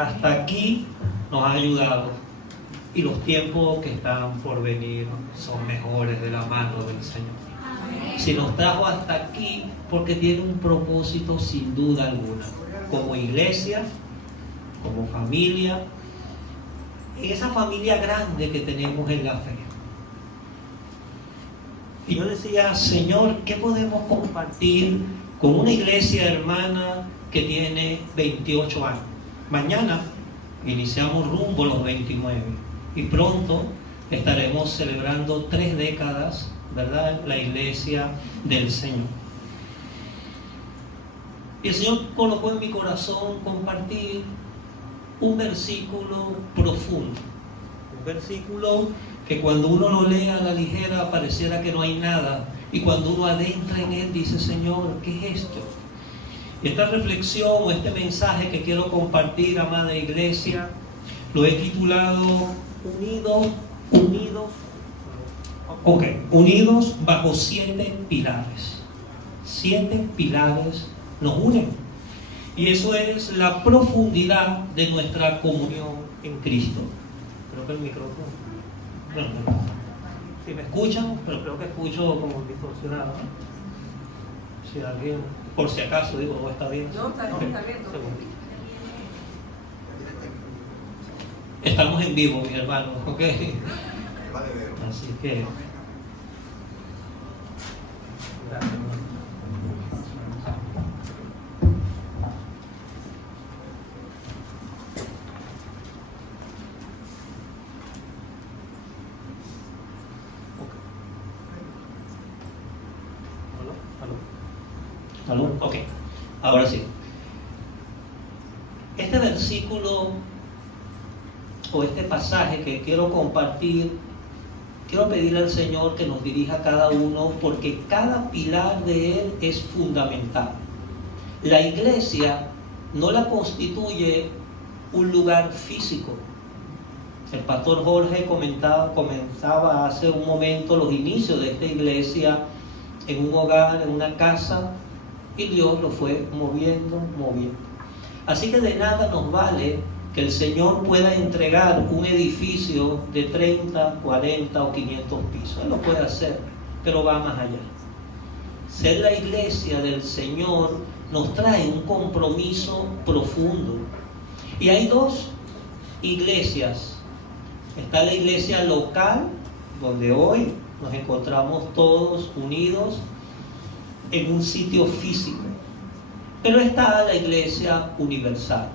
hasta aquí nos ha ayudado y los tiempos que están por venir son mejores de la mano del Señor. Si nos trajo hasta aquí, porque tiene un propósito sin duda alguna, como iglesia, como familia, en esa familia grande que tenemos en la fe. Y yo decía, Señor, ¿qué podemos compartir con una iglesia hermana que tiene 28 años? Mañana iniciamos rumbo a los 29 y pronto estaremos celebrando 3 décadas, ¿verdad? La iglesia del Señor. Y el Señor colocó en mi corazón compartir un versículo profundo, un versículo que cuando uno lo lee a la ligera pareciera que no hay nada, y cuando uno adentra en él dice, Señor, ¿qué es esto? Y esta reflexión o este mensaje que quiero compartir, amada iglesia, lo he titulado Unidos bajo 7 pilares. 7 pilares nos unen. Y eso es la profundidad de nuestra comunión en Cristo. Creo que el micrófono. No. Si me escuchan, pero creo que escucho como distorsionado, ¿no? Si alguien, por si acaso, digo, no está bien. No, está bien, está bien. Estamos en vivo, mis hermanos, ¿ok? Así que... Gracias. ¿Aló? Ok, ahora sí. Este versículo o este pasaje que quiero compartir, quiero pedirle al Señor que nos dirija a cada uno, porque cada pilar de él es fundamental. La iglesia no la constituye un lugar físico. El pastor Jorge comenzaba hace un momento los inicios de esta iglesia en un hogar, en una casa, y Dios lo fue moviendo. Así que de nada nos vale que el Señor pueda entregar un edificio de 30, 40 o 500 pisos. Él lo puede hacer, pero va más allá. Ser la iglesia del Señor nos trae un compromiso profundo. Y hay 2 iglesias. Está la iglesia local, donde hoy nos encontramos todos unidos en un sitio físico. Pero está la iglesia universal.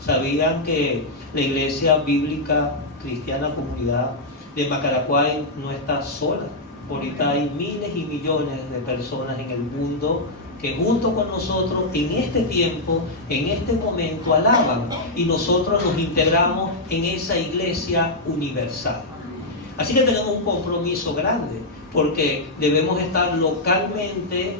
¿Sabían que la iglesia bíblica cristiana comunidad de Macaracuay no está sola? Ahorita hay miles y millones de personas en el mundo que junto con nosotros en este tiempo, en este momento alaban, y nosotros nos integramos en esa iglesia universal. Así que tenemos un compromiso grande, porque debemos estar localmente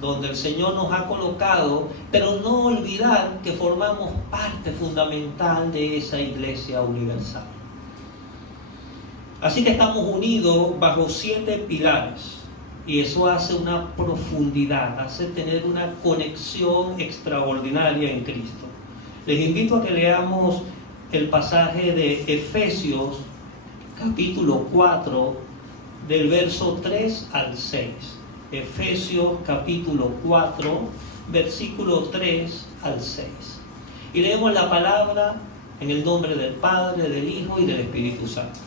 donde el Señor nos ha colocado, pero no olvidar que formamos parte fundamental de esa iglesia universal. Así que estamos unidos bajo 7 pilares, y eso hace una profundidad, hace tener una conexión extraordinaria en Cristo. Les invito a que leamos el pasaje de Efesios capítulo 4 del verso 3 al 6. Efesios capítulo 4 versículo 3 al 6. Y leemos la palabra en el nombre del Padre, del Hijo y del Espíritu Santo.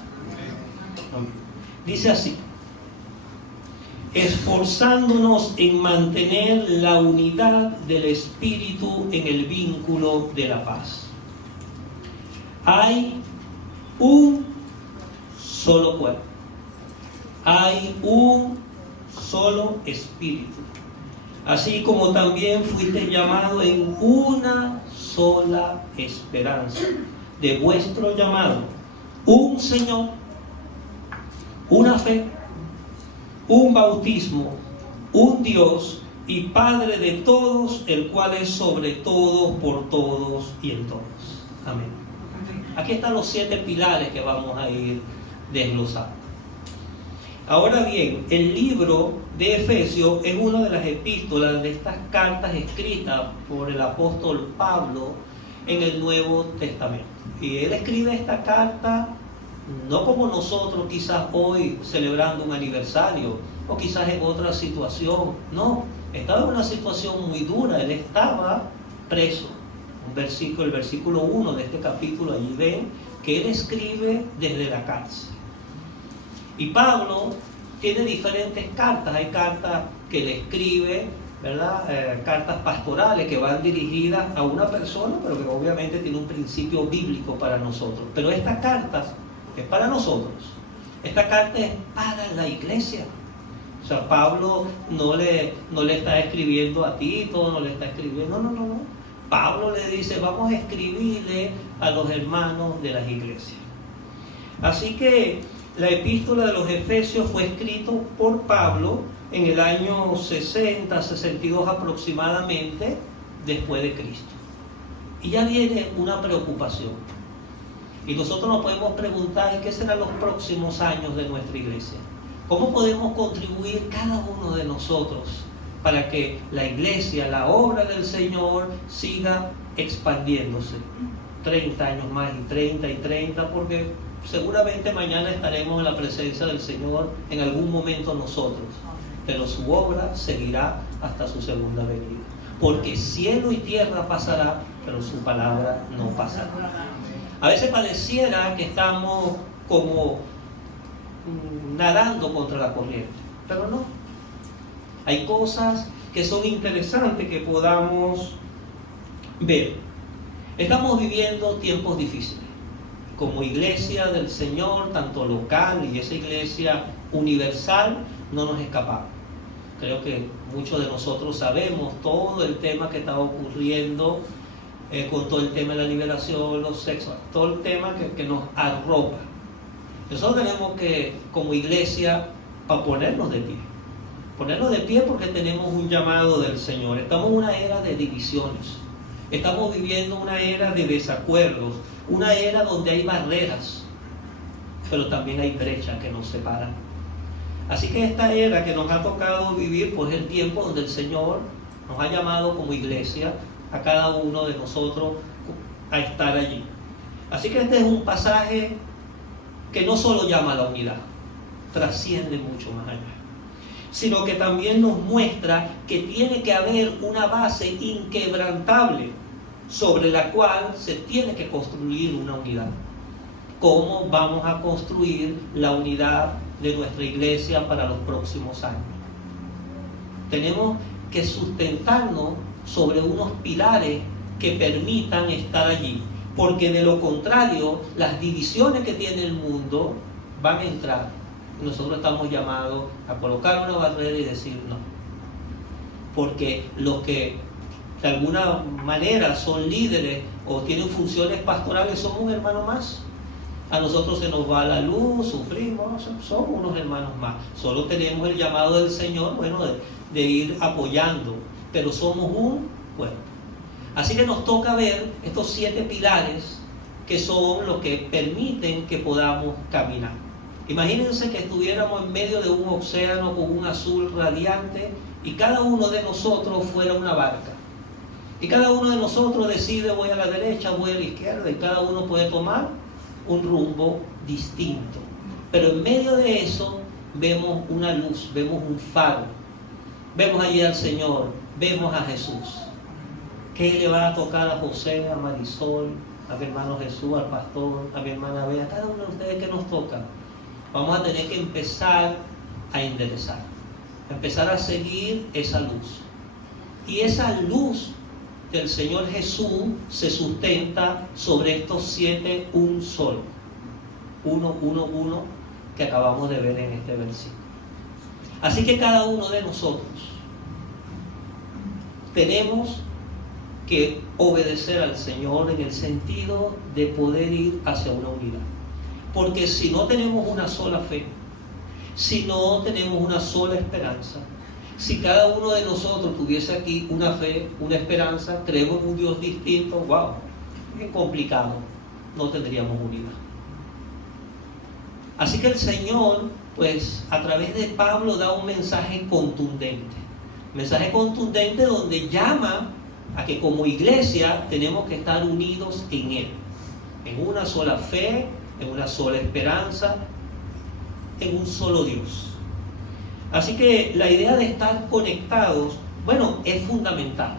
Dice así: esforzándonos en mantener la unidad del Espíritu en el vínculo de la paz. Hay un solo cuerpo, hay un solo Espíritu, así como también fuiste llamado en una sola esperanza de vuestro llamado, un Señor, una fe, un bautismo, un Dios y Padre de todos, el cual es sobre todos, por todos y en todos. Amén. Aquí están los 7 pilares que vamos a ir desglosando. Ahora bien, el libro de Efesios es una de las epístolas de estas cartas escritas por el apóstol Pablo, en el Nuevo Testamento. Y él escribe esta carta no como nosotros quizás hoy celebrando un aniversario o quizás en otra situación, no, estaba en una situación muy dura, él estaba preso. El versículo 1 de este capítulo, allí ven que él escribe desde la cárcel. Y Pablo tiene diferentes cartas, hay cartas que le escribe, ¿verdad? Cartas pastorales que van dirigidas a una persona, pero que obviamente tiene un principio bíblico para nosotros. Pero esta carta es para nosotros. Esta carta es para la iglesia. O sea, Pablo no le está escribiendo a Tito, no le está escribiendo, no. Pablo le dice, vamos a escribirle a los hermanos de las iglesias. Así que la epístola de los Efesios fue escrito por Pablo en el año 60, 62 aproximadamente después de Cristo. Y ya viene una preocupación. Y nosotros nos podemos preguntar, ¿qué serán los próximos años de nuestra iglesia? ¿Cómo podemos contribuir cada uno de nosotros para que la iglesia, la obra del Señor siga expandiéndose? 30 años más y 30, porque seguramente mañana estaremos en la presencia del Señor en algún momento nosotros, pero su obra seguirá hasta su segunda venida. Porque cielo y tierra pasará, pero su palabra no pasará. A veces pareciera que estamos como nadando contra la corriente, pero no. Hay cosas que son interesantes que podamos ver. Estamos viviendo tiempos difíciles. Como iglesia del Señor, tanto local y esa iglesia universal, no nos escapamos. Creo que muchos de nosotros sabemos todo el tema que está ocurriendo con todo el tema de la liberación, los sexos, todo el tema que nos arropa. Nosotros tenemos que, como iglesia, para ponernos de pie. Ponernos de pie porque tenemos un llamado del Señor. Estamos en una era de divisiones. Estamos viviendo una era de desacuerdos, una era donde hay barreras, pero también hay brechas que nos separan. Así que esta era que nos ha tocado vivir, pues es el tiempo donde el Señor nos ha llamado como iglesia a cada uno de nosotros a estar allí. Así que este es un pasaje que no solo llama a la unidad, trasciende mucho más allá, sino que también nos muestra que tiene que haber una base inquebrantable sobre la cual se tiene que construir una unidad. ¿Cómo vamos a construir la unidad de nuestra iglesia para los próximos años? Tenemos que sustentarnos sobre unos pilares que permitan estar allí, porque de lo contrario, las divisiones que tiene el mundo van a entrar. Nosotros estamos llamados a colocar una barrera y decir no. Porque los que de alguna manera son líderes o tienen funciones pastorales son un hermano más. A nosotros se nos va la luz, sufrimos, somos unos hermanos más. Solo tenemos el llamado del Señor, de ir apoyando, pero somos un cuerpo. Así que nos toca ver estos 7 pilares que son los que permiten que podamos caminar. Imagínense que estuviéramos en medio de un océano con un azul radiante y cada uno de nosotros fuera una barca. Y cada uno de nosotros decide, voy a la derecha, voy a la izquierda, y cada uno puede tomar un rumbo distinto. Pero en medio de eso vemos una luz, vemos un faro. Vemos allí al Señor, vemos a Jesús. ¿Qué le va a tocar a José, a Marisol, a mi hermano Jesús, al pastor, a mi hermana Bea? Cada uno de ustedes, ¿qué nos toca? Vamos a tener que empezar a enderezar, a empezar a seguir esa luz. Y esa luz del Señor Jesús se sustenta sobre estos 7, un solo. Uno, que acabamos de ver en este versículo. Así que cada uno de nosotros tenemos que obedecer al Señor en el sentido de poder ir hacia una unidad. Porque si no tenemos una sola fe, si no tenemos una sola esperanza, si cada uno de nosotros tuviese aquí una fe, una esperanza, creemos en un Dios distinto, wow, es complicado, no tendríamos unidad. Así que el Señor, pues a través de Pablo da un mensaje contundente donde llama, a que como iglesia tenemos que estar unidos en Él, en una sola fe, en una sola esperanza, en un solo Dios. Así que la idea de estar conectados, bueno, es fundamental.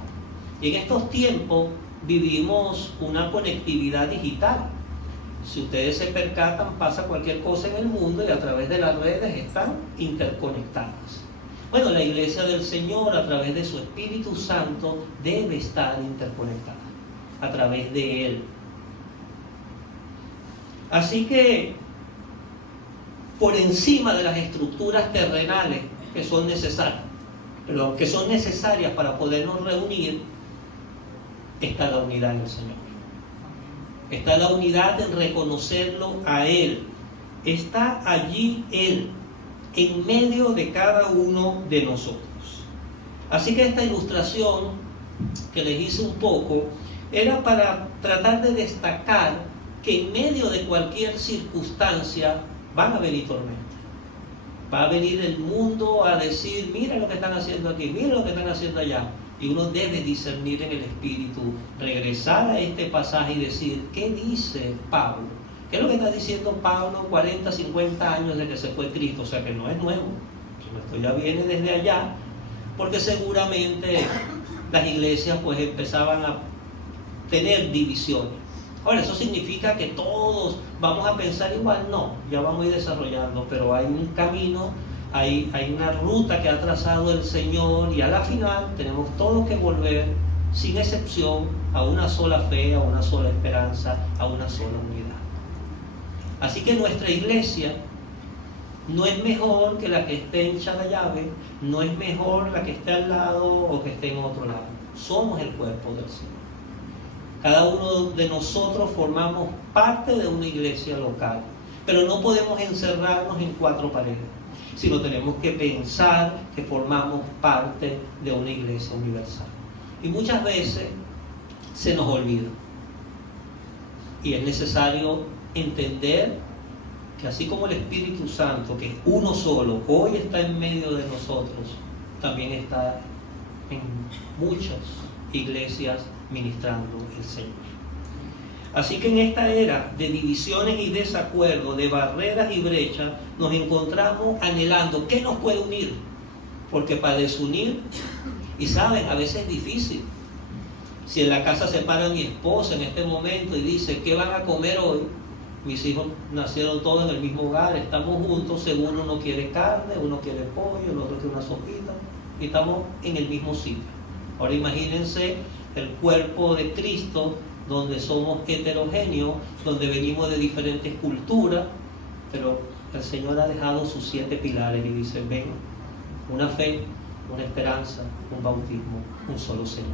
Y en estos tiempos vivimos una conectividad digital. Si ustedes se percatan, pasa cualquier cosa en el mundo y a través de las redes están interconectadas. Bueno, la iglesia del Señor, a través de su Espíritu Santo, debe estar interconectada a través de Él. Así que, por encima de las estructuras terrenales que son necesarias para podernos reunir, está la unidad en el Señor. Está la unidad en reconocerlo a Él. Está allí Él, en medio de cada uno de nosotros. Así que esta ilustración que les hice un poco era para tratar de destacar que en medio de cualquier circunstancia van a venir tormentas. Va a venir el mundo a decir, mira lo que están haciendo aquí, mira lo que están haciendo allá. Y uno debe discernir en el Espíritu, regresar a este pasaje y decir, ¿qué dice Pablo? ¿Qué es lo que está diciendo Pablo 40, 50 años desde que se fue Cristo? O sea que no es nuevo. Esto ya viene desde allá, porque seguramente las iglesias pues empezaban a tener divisiones. Ahora, ¿eso significa que todos vamos a pensar igual? No, ya vamos a ir desarrollando, pero hay un camino, hay una ruta que ha trazado el Señor y a la final tenemos todos que volver, sin excepción, a una sola fe, a una sola esperanza, a una sola unidad. Así que nuestra iglesia no es mejor que la que esté en Chadayave, no es mejor la que esté al lado o que esté en otro lado. Somos el cuerpo del Señor. Cada uno de nosotros formamos parte de una iglesia local, pero no podemos encerrarnos en cuatro paredes, sino tenemos que pensar que formamos parte de una iglesia universal. Y muchas veces se nos olvida. Y es necesario entender que así como el Espíritu Santo, que es uno solo, hoy está en medio de nosotros, también está en muchas iglesias ministrando el Señor. Así que en esta era de divisiones y desacuerdos, de barreras y brechas, nos encontramos anhelando ¿qué nos puede unir? Porque para desunir, y saben, a veces es difícil. Si en la casa se para mi esposa en este momento y dice ¿qué van a comer hoy? Mis hijos nacieron todos en el mismo hogar, estamos juntos, según uno quiere carne, uno quiere pollo, el otro quiere una sopita, y estamos en el mismo sitio. Ahora imagínense el cuerpo de Cristo, donde somos heterogéneos, donde venimos de diferentes culturas, pero el Señor ha dejado sus 7 pilares y dice, ven, una fe, una esperanza, un bautismo, un solo Señor.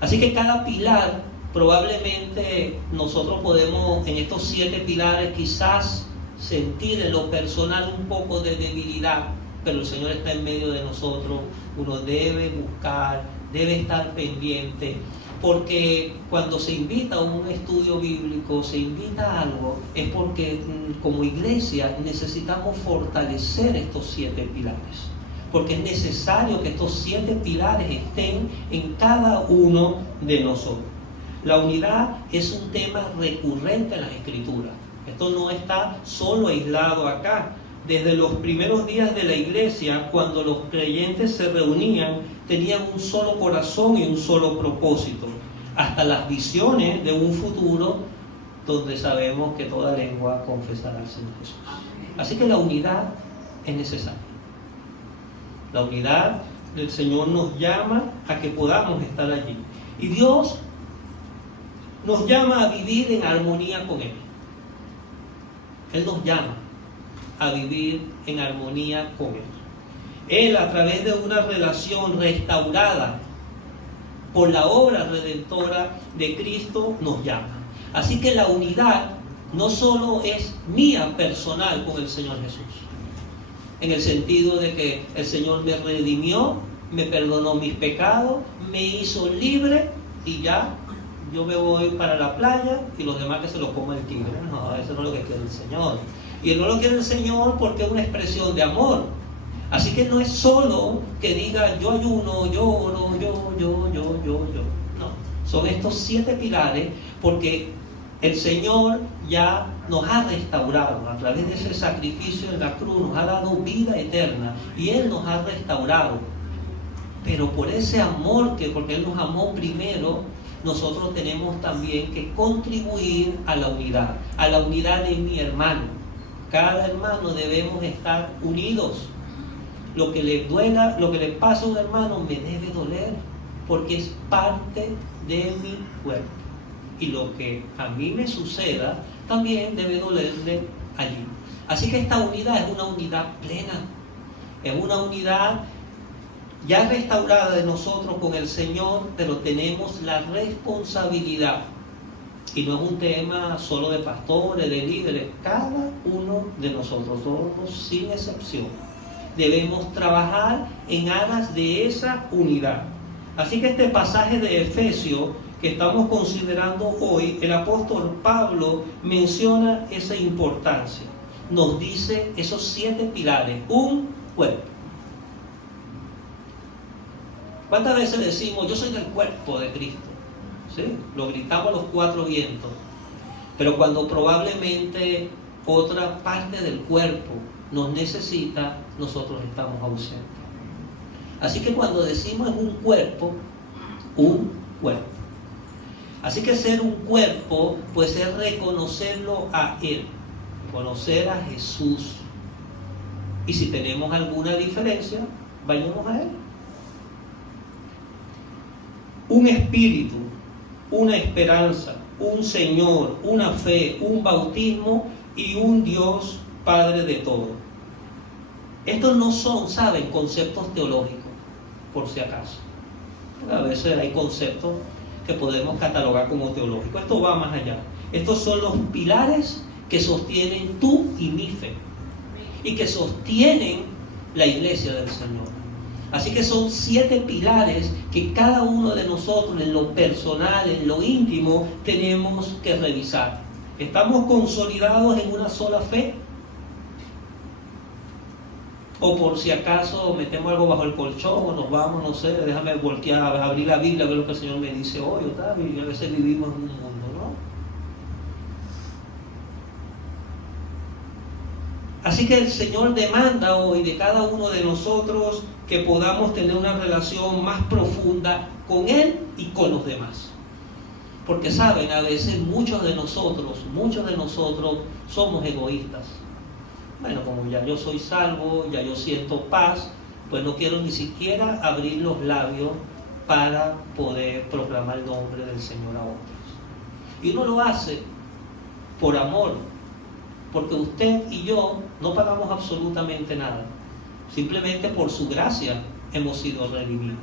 Así que cada pilar, probablemente nosotros podemos en estos 7 pilares quizás sentir en lo personal un poco de debilidad, pero el Señor está en medio de nosotros. Uno debe buscar, debe estar pendiente, porque cuando se invita a un estudio bíblico, se invita a algo, es porque como iglesia necesitamos fortalecer estos 7 pilares, porque es necesario que estos 7 pilares estén en cada uno de nosotros. La unidad es un tema recurrente en las Escrituras. Esto no está solo aislado acá. Desde los primeros días de la iglesia, cuando los creyentes se reunían, tenían un solo corazón y un solo propósito, hasta las visiones de un futuro donde sabemos que toda lengua confesará al Señor Jesús. Así que la unidad es necesaria. La unidad del Señor nos llama a que podamos estar allí. Y Dios nos llama a vivir en armonía con Él. Él nos llama a vivir en armonía con Él. Él, a través de una relación restaurada por la obra redentora de Cristo, nos llama. Así que la unidad no solo es mía personal con el Señor Jesús, en el sentido de que el Señor me redimió, me perdonó mis pecados, me hizo libre y ya yo me voy para la playa y los demás que se lo coma el tigre. No, eso no es lo que quiere el Señor. Y Él no lo quiere el Señor porque es una expresión de amor. Así que no es solo que diga yo ayuno, yo oro, yo. No, son estos 7 pilares porque el Señor ya nos ha restaurado a través de ese sacrificio en la cruz, nos ha dado vida eterna y Él nos ha restaurado. Pero por ese amor, porque Él nos amó primero, nosotros tenemos también que contribuir a la unidad de mi hermano. Cada hermano debemos estar unidos. Lo que le duela, lo que le pasa a un hermano me debe doler, porque es parte de mi cuerpo. Y lo que a mí me suceda también debe dolerle allí. Así que esta unidad es una unidad plena, es una unidad ya restaurada de nosotros con el Señor, pero tenemos la responsabilidad. Y no es un tema solo de pastores, de líderes, cada uno de nosotros, todos sin excepción, debemos trabajar en aras de esa unidad. Así que este pasaje de Efesios que estamos considerando hoy, el apóstol Pablo menciona esa importancia. Nos dice esos 7 pilares, un cuerpo. ¿Cuántas veces decimos, yo soy del cuerpo de Cristo? ¿Sí? Lo gritamos a los 4 vientos. Pero cuando probablemente otra parte del cuerpo nos necesita, nosotros estamos ausentes. Así que cuando decimos un cuerpo. Así que ser un cuerpo, pues es reconocerlo a Él, conocer a Jesús. Y si tenemos alguna diferencia, vayamos a Él. Un espíritu, una esperanza, un Señor, una fe, un bautismo y un Dios Padre de todo. Estos no son, ¿saben?, conceptos teológicos, por si acaso. A veces hay conceptos que podemos catalogar como teológicos. Esto va más allá. Estos son los pilares que sostienen tu y mi fe y que sostienen la iglesia del Señor. Así que son 7 pilares que cada uno de nosotros en lo personal, en lo íntimo, tenemos que revisar. ¿Estamos consolidados en una sola fe? O por si acaso metemos algo bajo el colchón o nos vamos, no sé, déjame voltear, abrir la Biblia, ver lo que el Señor me dice hoy, ¿verdad? Y a veces vivimos en un mundo, ¿no? Así que el Señor demanda hoy de cada uno de nosotros que podamos tener una relación más profunda con Él y con los demás. Porque saben, a veces muchos de nosotros somos egoístas. Bueno, como ya yo soy salvo, ya yo siento paz, pues no quiero ni siquiera abrir los labios para poder proclamar el nombre del Señor a otros. Y uno lo hace por amor, porque usted y yo no pagamos absolutamente nada. Simplemente por su gracia hemos sido redimidos.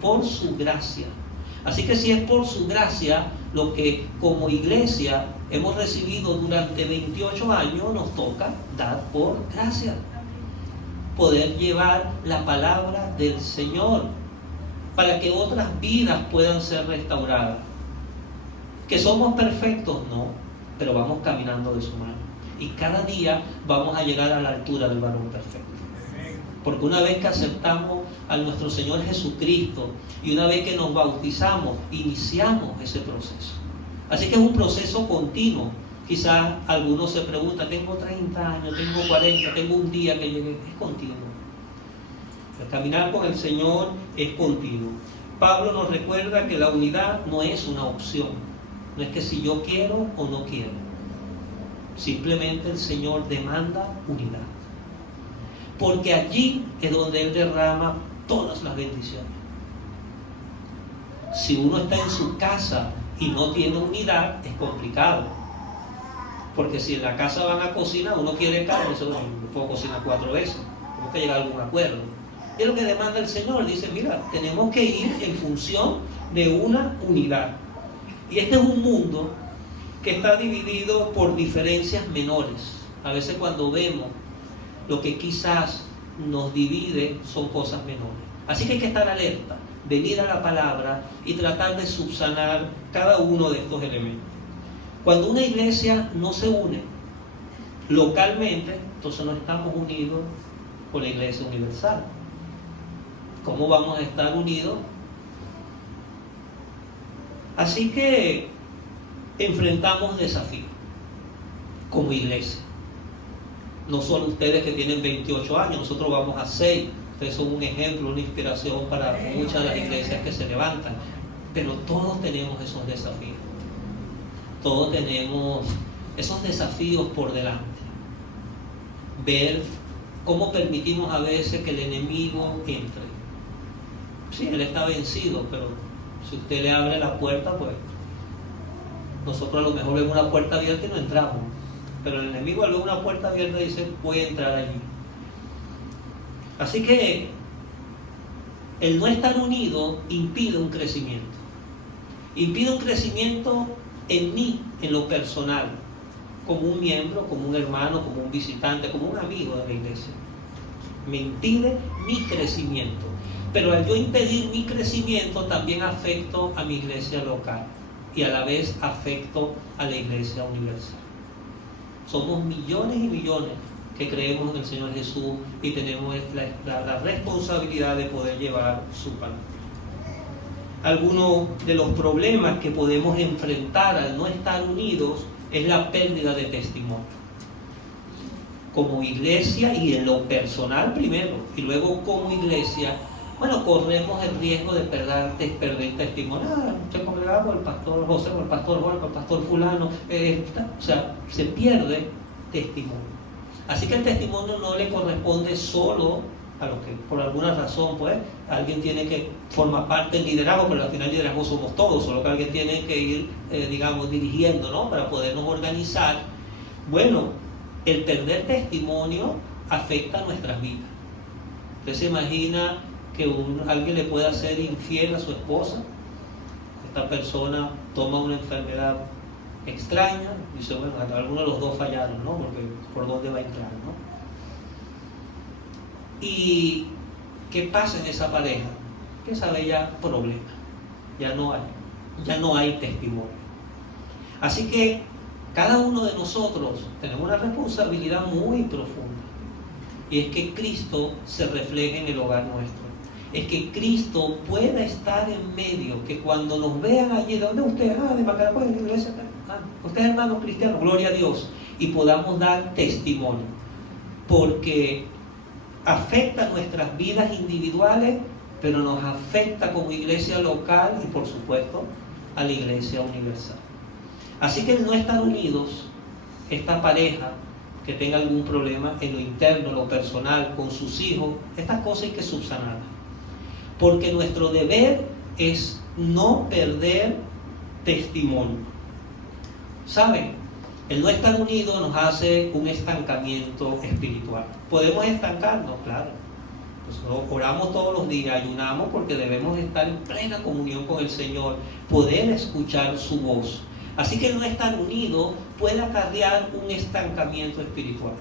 Por su gracia. Así que si es por su gracia, lo que como iglesia hemos recibido durante 28 años, nos toca dar por gracia. Poder llevar la palabra del Señor para que otras vidas puedan ser restauradas. ¿Que somos perfectos? No, pero vamos caminando de su mano. Y cada día vamos a llegar a la altura del varón perfecto. Porque una vez que aceptamos a nuestro Señor Jesucristo y una vez que nos bautizamos, iniciamos ese proceso. Así que es un proceso continuo. Quizás algunos se preguntan, tengo 30 años, tengo 40, tengo un día que llegue. Es continuo. El caminar con el Señor es continuo. Pablo nos recuerda que la unidad no es una opción. No es que si yo quiero o no quiero. Simplemente el Señor demanda unidad. Porque allí es donde Él derrama todas las bendiciones. Si uno está en su casa y no tiene unidad, es complicado. Porque si en la casa van a cocinar, uno quiere carne, yo puedo cocinar 4 veces. Tenemos que llegar a algún acuerdo. Y es lo que demanda el Señor. Dice, mira, tenemos que ir en función de una unidad. Y este es un mundo que está dividido por diferencias menores. A veces cuando vemos lo que quizás nos divide son cosas menores. Así que hay que estar alerta, venir a la palabra y tratar de subsanar cada uno de estos elementos. Cuando una iglesia no se une localmente, entonces no estamos unidos con la Iglesia Universal. ¿Cómo vamos a estar unidos? Así que enfrentamos desafíos como iglesia. No son ustedes que tienen 28 años, nosotros vamos a 6. Ustedes son un ejemplo, una inspiración para muchas de las iglesias que se levantan. Pero todos tenemos esos desafíos. Todos tenemos esos desafíos por delante. Ver cómo permitimos a veces que el enemigo entre. Sí, él está vencido, pero si usted le abre la puerta, pues nosotros a lo mejor vemos una puerta abierta y no entramos. Pero el enemigo al ver una puerta abierta dice, voy a entrar allí. Así que el no estar unido impide un crecimiento. Impide un crecimiento en mí, en lo personal, como un miembro, como un hermano, como un visitante, como un amigo de la iglesia. Me impide mi crecimiento. Pero al yo impedir mi crecimiento, también afecto a mi iglesia local y a la vez afecto a la iglesia universal. Somos millones y millones que creemos en el Señor Jesús y tenemos la responsabilidad de poder llevar su palabra. Algunos de los problemas que podemos enfrentar al no estar unidos es la pérdida de testimonio. Como iglesia y en lo personal primero, y luego como iglesia, corremos el riesgo de perder testimonio. Se congregaba por el pastor José, por el pastor Juan, por el pastor fulano. Se pierde testimonio. Así que el testimonio no le corresponde solo a los que por alguna razón, pues, alguien tiene que formar parte del liderazgo, pero al final el liderazgo somos todos, solo que alguien tiene que ir, dirigiendo, ¿no? Para podernos organizar. Bueno, el perder testimonio afecta a nuestras vidas. Usted se imagina que alguien le pueda ser infiel a su esposa. Esta persona toma una enfermedad extraña, dice, alguno de los dos fallaron, ¿no? Porque por dónde va a entrar, ¿no? ¿Y qué pasa en esa pareja? Que sabe ya problema, ya no hay testimonio. Así que cada uno de nosotros tenemos una responsabilidad muy profunda, y es que Cristo se refleje en el hogar nuestro. Es que Cristo pueda estar en medio, que cuando nos vean allí, ¿de dónde ustedes? De Macarapaz, de la iglesia. Ustedes hermanos cristianos, gloria a Dios, y podamos dar testimonio, porque afecta nuestras vidas individuales, pero nos afecta como iglesia local y por supuesto a la iglesia universal. Así que el no estar unidos, esta pareja que tenga algún problema en lo interno, en lo personal, con sus hijos, estas cosas hay que subsanarlas. Porque nuestro deber es no perder testimonio. ¿Saben? El no estar unido nos hace un estancamiento espiritual. ¿Podemos estancarnos? Claro. Nosotros oramos todos los días, ayunamos porque debemos estar en plena comunión con el Señor, poder escuchar su voz. Así que el no estar unido puede acarrear un estancamiento espiritual.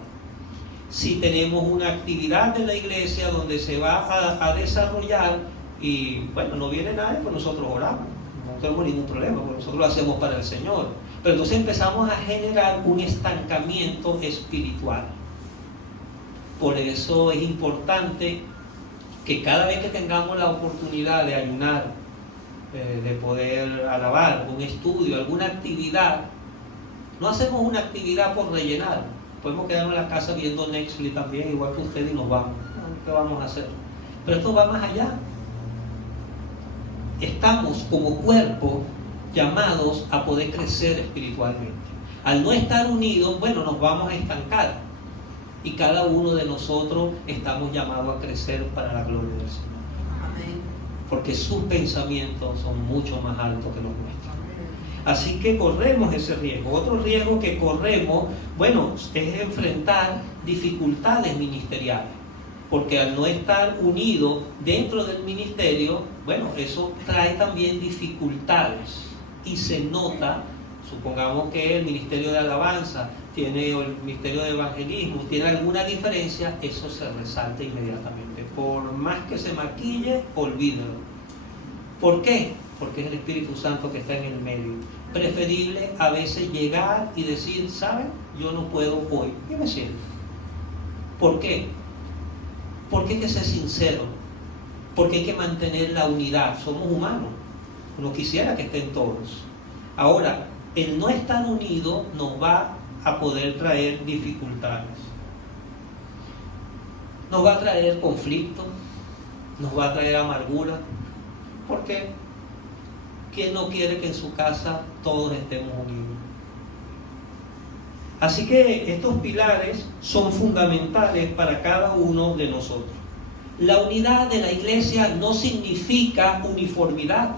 Si tenemos una actividad de la iglesia donde se va a desarrollar y no viene nadie, pues nosotros oramos, no tenemos ningún problema, porque nosotros lo hacemos para el Señor. Pero entonces empezamos a generar un estancamiento espiritual. Por eso es importante que cada vez que tengamos la oportunidad de ayunar, de poder alabar, un estudio, alguna actividad, no hacemos una actividad por rellenar. Podemos quedarnos en la casa viendo Netflix también, igual que ustedes, y nos vamos. ¿Qué vamos a hacer? Pero esto va más allá. Estamos como cuerpo llamados a poder crecer espiritualmente. Al no estar unidos, nos vamos a estancar. Y cada uno de nosotros estamos llamados a crecer para la gloria del Señor. Amén. Porque sus pensamientos son mucho más altos que los nuestros. Así que corremos ese riesgo. Otro riesgo que corremos, es enfrentar dificultades ministeriales. Porque al no estar unido dentro del ministerio, eso trae también dificultades. Y se nota, supongamos que el ministerio de alabanza tiene, o el ministerio de evangelismo tiene alguna diferencia, eso se resalta inmediatamente. Por más que se maquille, olvídalo. ¿Por qué? Porque es el Espíritu Santo que está en el medio. Preferible a veces llegar y decir, ¿saben? Yo no puedo hoy. ¿Qué me siento? ¿Por qué? porque hay que ser sincero, porque hay que mantener la unidad. Somos humanos, uno quisiera que estén todos. Ahora, el no estar unido nos va a poder traer dificultades. Nos va a traer conflicto, nos va a traer amargura. ¿Por qué? ¿Quién no quiere que en su casa todos estemos unidos? Así que estos pilares son fundamentales para cada uno de nosotros. La unidad de la iglesia no significa uniformidad,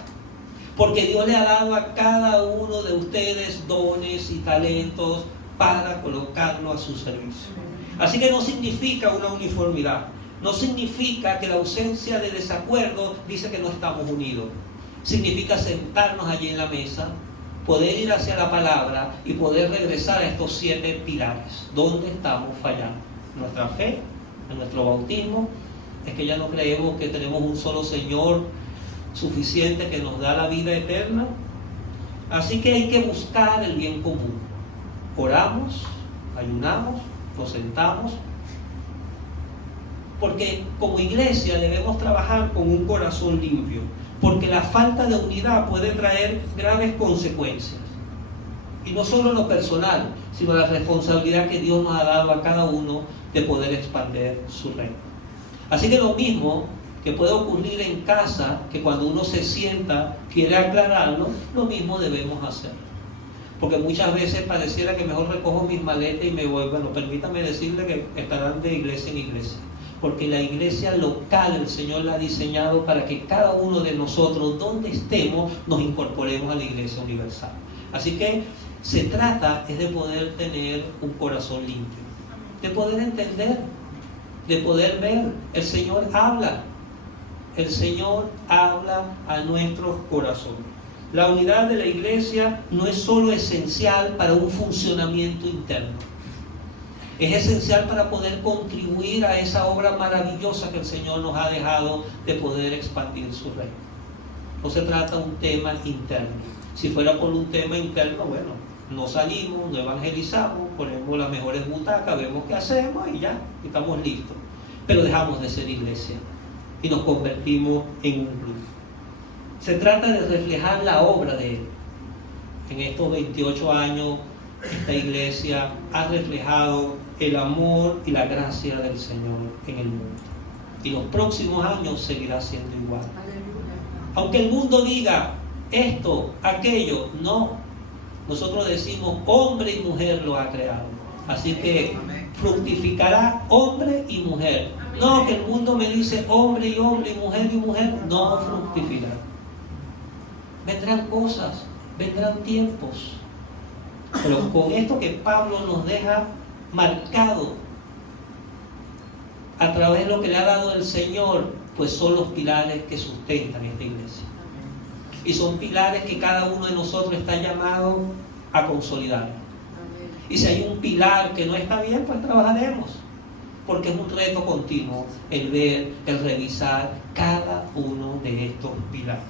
porque Dios le ha dado a cada uno de ustedes dones y talentos para colocarlo a su servicio. Así que no significa una uniformidad, no significa que la ausencia de desacuerdo dice que no estamos unidos. Significa sentarnos allí en la mesa, poder ir hacia la palabra y poder regresar a estos 7 pilares. ¿Dónde estamos fallando? Nuestra fe, en nuestro bautismo, es que ya no creemos que tenemos un solo Señor suficiente que nos da la vida eterna. Así que hay que buscar el bien común. Oramos, ayunamos, nos sentamos, porque como iglesia debemos trabajar con un corazón limpio, porque la falta de unidad puede traer graves consecuencias. Y no solo lo personal, sino la responsabilidad que Dios nos ha dado a cada uno de poder expandir su reino. Así que lo mismo que puede ocurrir en casa, que cuando uno se sienta, quiere aclararlo, lo mismo debemos hacer. Porque muchas veces pareciera que mejor recojo mis maletas y me voy. Bueno, permítame decirle que estarán de iglesia en iglesia. Porque la iglesia local el Señor la ha diseñado para que cada uno de nosotros, donde estemos, nos incorporemos a la iglesia universal. Así que se trata es de poder tener un corazón limpio, de poder entender, de poder ver. El Señor habla a nuestros corazones. La unidad de la iglesia no es solo esencial para un funcionamiento interno, es esencial para poder contribuir a esa obra maravillosa que el Señor nos ha dejado de poder expandir su reino. No se trata de un tema interno. Si fuera por un tema interno, bueno, no salimos, no evangelizamos, ponemos las mejores butacas, vemos qué hacemos y ya, estamos listos. Pero dejamos de ser iglesia y nos convertimos en un club. Se trata de reflejar la obra de Él. En estos 28 años, esta iglesia ha reflejado el amor y la gracia del Señor en el mundo. Y los próximos años seguirá siendo igual. Aunque el mundo diga esto, aquello, no. Nosotros decimos hombre y mujer lo ha creado. Así que fructificará hombre y mujer. No, que el mundo me dice hombre y hombre, y mujer, no fructificará. Vendrán cosas, vendrán tiempos. Pero con esto que Pablo nos deja marcado a través de lo que le ha dado el Señor, pues son los pilares que sustentan esta iglesia. Y son pilares que cada uno de nosotros está llamado a consolidar. Y si hay un pilar que no está bien, pues trabajaremos. Porque es un reto continuo el ver, el revisar cada uno de estos pilares.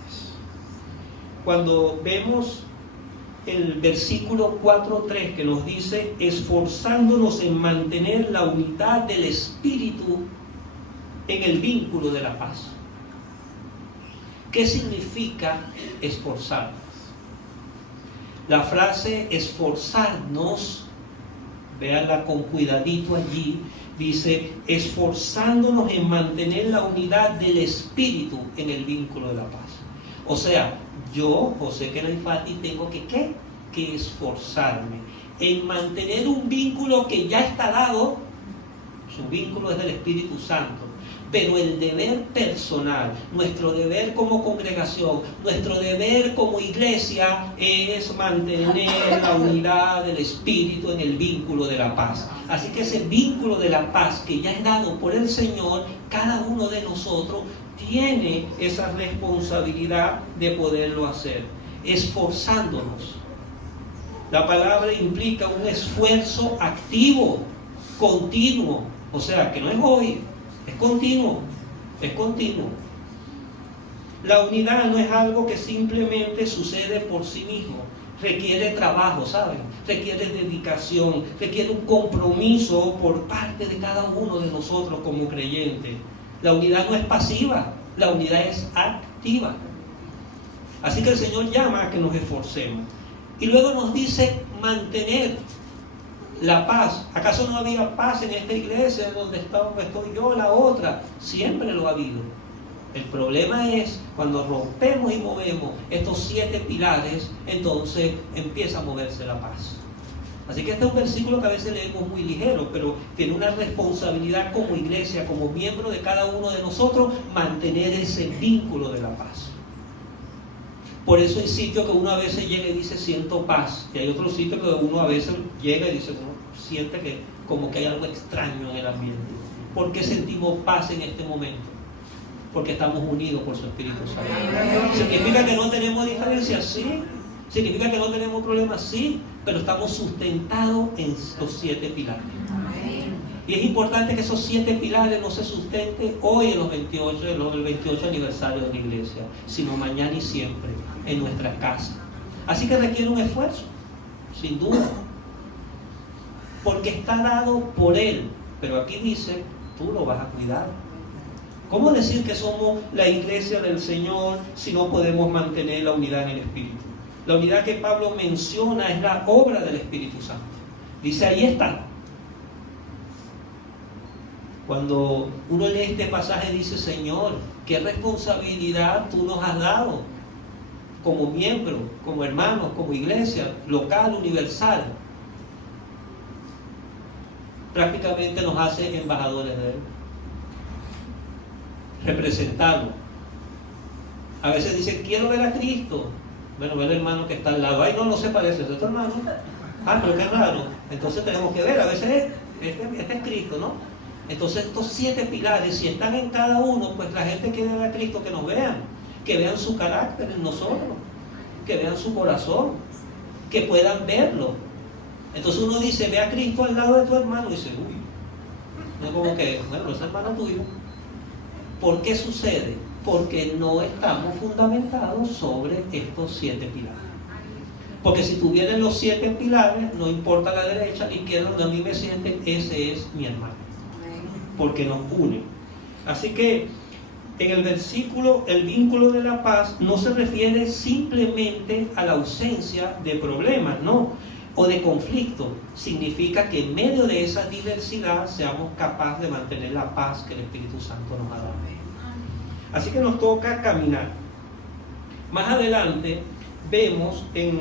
Cuando vemos el versículo 4.3 que nos dice, esforzándonos en mantener la unidad del Espíritu en el vínculo de la paz. ¿Qué significa esforzarnos? La frase esforzarnos, véanla con cuidadito allí, dice, esforzándonos en mantener la unidad del Espíritu en el vínculo de la paz. O sea, yo, José Queraifati, tengo que esforzarme en mantener un vínculo que ya está dado. Su vínculo es del Espíritu Santo. Pero el deber personal, nuestro deber como congregación, nuestro deber como iglesia es mantener la unidad del Espíritu en el vínculo de la paz. Así que ese vínculo de la paz que ya es dado por el Señor, cada uno de nosotros tiene esa responsabilidad de poderlo hacer, esforzándonos. La palabra implica un esfuerzo activo, continuo, o sea, que no es hoy, es continuo, es continuo. La unidad no es algo que simplemente sucede por sí mismo, requiere trabajo, ¿saben? Requiere dedicación, requiere un compromiso por parte de cada uno de nosotros como creyentes. La unidad no es pasiva, la unidad es activa. Así que el Señor llama a que nos esforcemos. Y luego nos dice mantener la paz. ¿Acaso no había paz en esta iglesia donde estoy yo, la otra? Siempre lo ha habido. El problema es cuando rompemos y movemos estos 7 pilares, entonces empieza a moverse la paz. Así que este es un versículo que a veces leemos muy ligero, pero tiene una responsabilidad como iglesia, como miembro de cada uno de nosotros, mantener ese vínculo de la paz. Por eso hay sitios que uno a veces llega y dice siento paz, y hay otros sitios que uno a veces llega y dice uno siente que como que hay algo extraño en el ambiente. ¿Por qué sentimos paz en este momento? Porque estamos unidos por su Espíritu Santo. ¿Significa que no tenemos diferencias? Sí. ¿Significa que no tenemos problemas? Sí. Pero estamos sustentados en los 7 pilares. Y es importante que esos 7 pilares no se sustenten hoy en el 28 aniversario de la iglesia, sino mañana y siempre en nuestra casa. Así que requiere un esfuerzo, sin duda, porque está dado por Él. Pero aquí dice, tú lo vas a cuidar. ¿Cómo decir que somos la iglesia del Señor si no podemos mantener la unidad en el Espíritu? La unidad que Pablo menciona es la obra del Espíritu Santo. Dice, ahí está. Cuando uno lee este pasaje dice, Señor, qué responsabilidad tú nos has dado como miembros, como hermanos, como iglesia local, universal. Prácticamente nos hace embajadores de Él, representarlo. A veces dice, quiero ver a Cristo. Bueno, ve al hermano que está al lado. Ay, no se parece, ¿es tu hermano? Ah, pero qué raro. Entonces tenemos que ver, a veces este es Cristo, ¿no? Entonces estos 7 pilares, si están en cada uno, pues la gente quiere ver a Cristo, que nos vean, que vean su carácter en nosotros, que vean su corazón, que puedan verlo. Entonces uno dice, ve a Cristo al lado de tu hermano, y dice, uy, no es como que, bueno, es hermano tuyo. ¿Por qué sucede? Porque no estamos fundamentados sobre estos 7 pilares. Porque si tuvieran los 7 pilares, no importa la derecha, la izquierda, donde a mí me sienten, ese es mi hermano. Porque nos une. Así que en el versículo, el vínculo de la paz no se refiere simplemente a la ausencia de problemas, no, o de conflicto. Significa que en medio de esa diversidad seamos capaces de mantener la paz que el Espíritu Santo nos ha dado. Así que nos toca caminar. Más adelante vemos en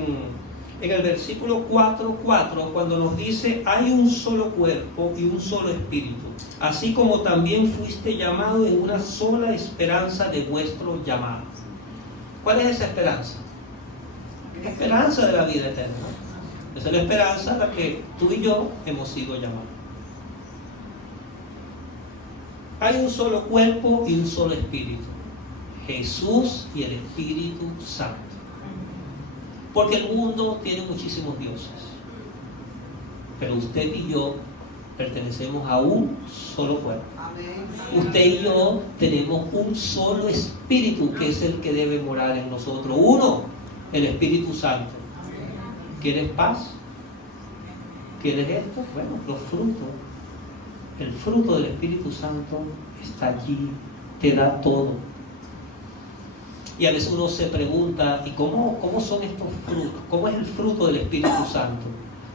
el versículo 4:4, cuando nos dice, hay un solo cuerpo y un solo espíritu, así como también fuiste llamado en una sola esperanza de vuestro llamado. ¿Cuál es esa esperanza? La esperanza de la vida eterna. Esa es la esperanza a la que tú y yo hemos sido llamados. Hay un solo cuerpo y un solo espíritu, Jesús y el Espíritu Santo. Porque el mundo tiene muchísimos dioses, pero usted y yo pertenecemos a un solo cuerpo. Usted y yo tenemos un solo espíritu, que es el que debe morar en nosotros. Uno, el Espíritu Santo. ¿Quieres paz? ¿Quieres esto? Bueno, los frutos. El fruto del Espíritu Santo está allí, te da todo. Y a veces uno se pregunta, ¿y cómo son estos frutos? ¿Cómo es el fruto del Espíritu Santo?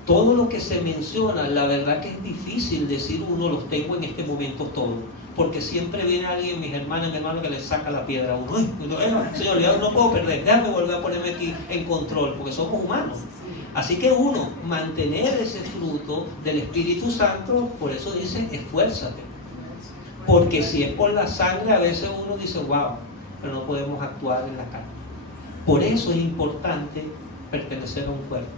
Todo lo que se menciona, la verdad que es difícil decir uno los tengo en este momento todo. Porque siempre viene alguien, mis hermanas, mi hermano, que le saca la piedra a uno. Señor, ya no puedo perder, déjame volver a ponerme aquí en control, porque somos humanos. Así que uno, mantener ese fruto del Espíritu Santo, por eso dice, esfuérzate. Porque si es por la sangre, a veces uno dice, wow, pero no podemos actuar en la carne. Por eso es importante pertenecer a un cuerpo.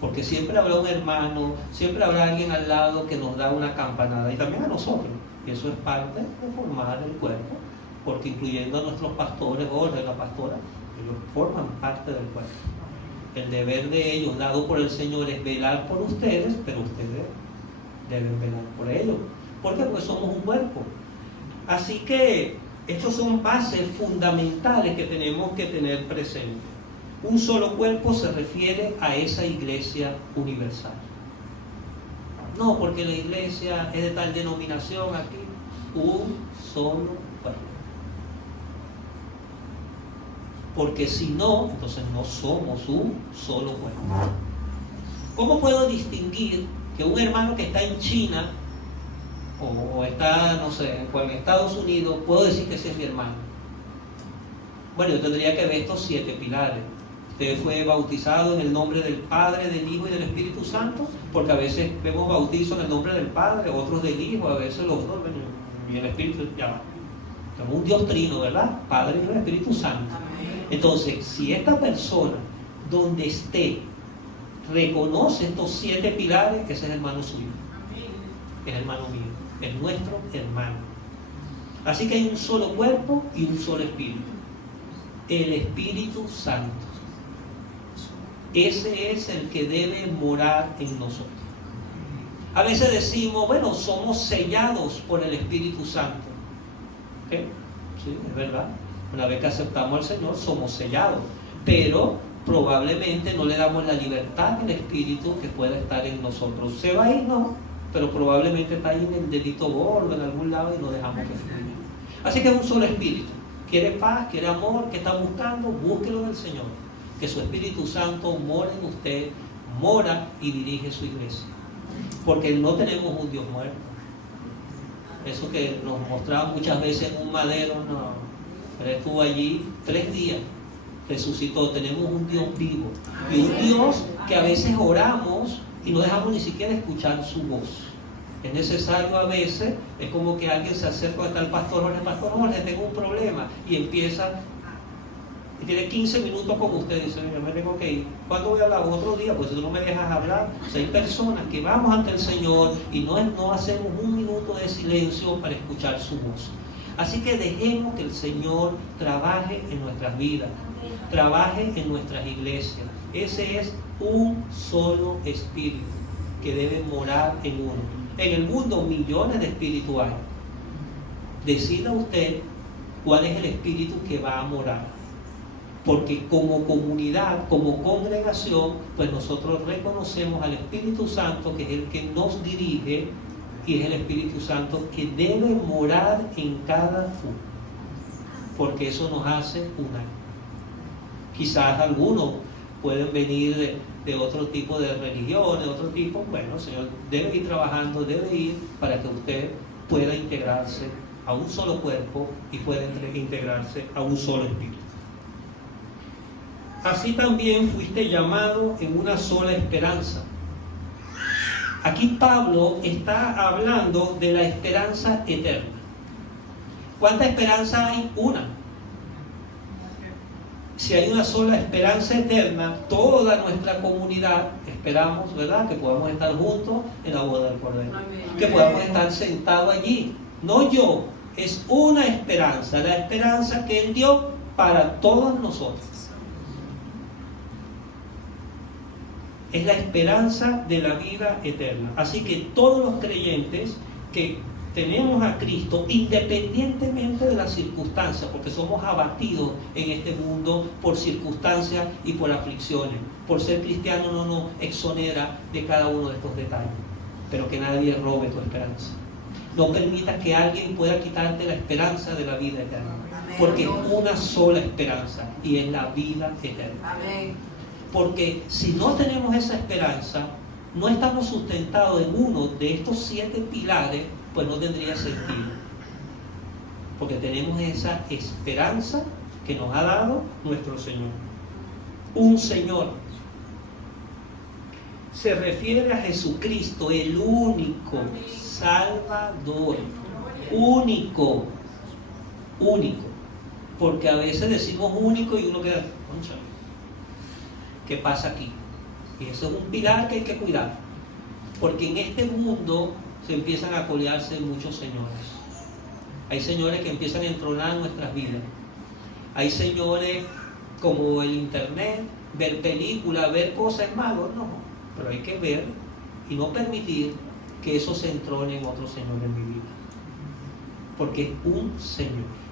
Porque siempre habrá un hermano, siempre habrá alguien al lado que nos da una campanada, y también a nosotros. Y eso es parte de formar el cuerpo, porque incluyendo a nuestros pastores o de la pastora, ellos forman parte del cuerpo. El deber de ellos, dado por el Señor, es velar por ustedes, pero ustedes deben velar por ellos. ¿Por qué? Porque somos un cuerpo. Así que estos son bases fundamentales que tenemos que tener presentes. Un solo cuerpo se refiere a esa iglesia universal. No porque la iglesia es de tal denominación aquí. Un solo cuerpo. Porque si no, entonces no somos un solo cuerpo. ¿Cómo puedo distinguir que un hermano que está en China o está, no sé, en Estados Unidos, puedo decir que ese es mi hermano? Bueno, yo tendría que ver estos 7 pilares. Usted fue bautizado en el nombre del Padre, del Hijo y del Espíritu Santo, porque a veces vemos bautizo en el nombre del Padre, otros del Hijo, a veces los dos, y el Espíritu, ya. Como un Dios trino, ¿verdad? Padre, Hijo y Espíritu Santo. Entonces, si esta persona, donde esté, reconoce estos 7 pilares, ese es hermano suyo. Es hermano mío, es nuestro hermano. Así que hay un solo cuerpo y un solo espíritu. El Espíritu Santo. Ese es el que debe morar en nosotros. A veces decimos, bueno, somos sellados por el Espíritu Santo. ¿Okay? Sí, es verdad. Una vez que aceptamos al Señor, somos sellados. Pero probablemente no le damos la libertad al Espíritu que pueda estar en nosotros. ¿Se va a ir? No. Pero probablemente está ahí en el dedito gordo, en algún lado, y no dejamos que fluya. Así que es un solo Espíritu. ¿Quiere paz? ¿Quiere amor? ¿Qué está buscando? Búsquelo del Señor. Que su Espíritu Santo mora en usted, mora y dirige su iglesia. Porque no tenemos un Dios muerto. Eso que nos mostraba muchas veces en un madero, no. Él estuvo allí 3 días, resucitó. Tenemos un Dios vivo. Y un Dios que a veces oramos y no dejamos ni siquiera escuchar su voz. Es necesario a veces, es como que alguien se acerca hasta el pastor Jorge, tengo un problema, y empieza, y tiene 15 minutos con usted, y dice, yo me tengo que ir. ¿Cuándo voy a hablar? Otro día, pues si tú no me dejas hablar. Hay personas que vamos ante el Señor y no hacemos un minuto de silencio para escuchar su voz. Así que dejemos que el Señor trabaje en nuestras vidas, trabaje en nuestras iglesias. Ese es un solo espíritu que debe morar en uno. En el mundo millones de espíritus hay. Decida usted cuál es el espíritu que va a morar. Porque como comunidad, como congregación, pues nosotros reconocemos al Espíritu Santo, que es el que nos dirige, y es el Espíritu Santo que debe morar en cada uno. Porque eso nos hace uno. Quizás algunos pueden venir de otro tipo de religión, de otro tipo. Bueno, el Señor debe ir trabajando, debe ir para que usted pueda integrarse a un solo cuerpo y pueda integrarse a un solo espíritu. Así también fuiste llamado en una sola esperanza. Aquí Pablo está hablando de la esperanza eterna. ¿Cuánta esperanza hay? Una. Si hay una sola esperanza eterna, toda nuestra comunidad esperamos, ¿verdad?, que podamos estar juntos en la boda del Cordero. Que podamos estar sentados allí. No yo, es una esperanza, la esperanza que Él dio para todos nosotros. Es la esperanza de la vida eterna. Así que todos los creyentes que tenemos a Cristo, independientemente de las circunstancias, porque somos abatidos en este mundo por circunstancias y por aflicciones. Por ser cristiano no nos exonera de cada uno de estos detalles. Pero que nadie robe tu esperanza. No permitas que alguien pueda quitarte la esperanza de la vida eterna. Porque es una sola esperanza y es la vida eterna. Amén. Porque si no tenemos esa esperanza, no estamos sustentados en uno de estos 7 pilares, pues no tendría sentido. Porque tenemos esa esperanza que nos ha dado nuestro Señor. Un Señor. Se refiere a Jesucristo, el único Salvador. Único. Único. Porque a veces decimos único y uno queda, concha, ¿qué pasa aquí? Y eso es un pilar que hay que cuidar. Porque en este mundo se empiezan a colearse muchos señores. Hay señores que empiezan a entronar nuestras vidas. Hay señores como el internet, ver películas, ver cosas malas, no. Pero hay que ver y no permitir que eso se entrone en otro señor en mi vida. Porque es un Señor.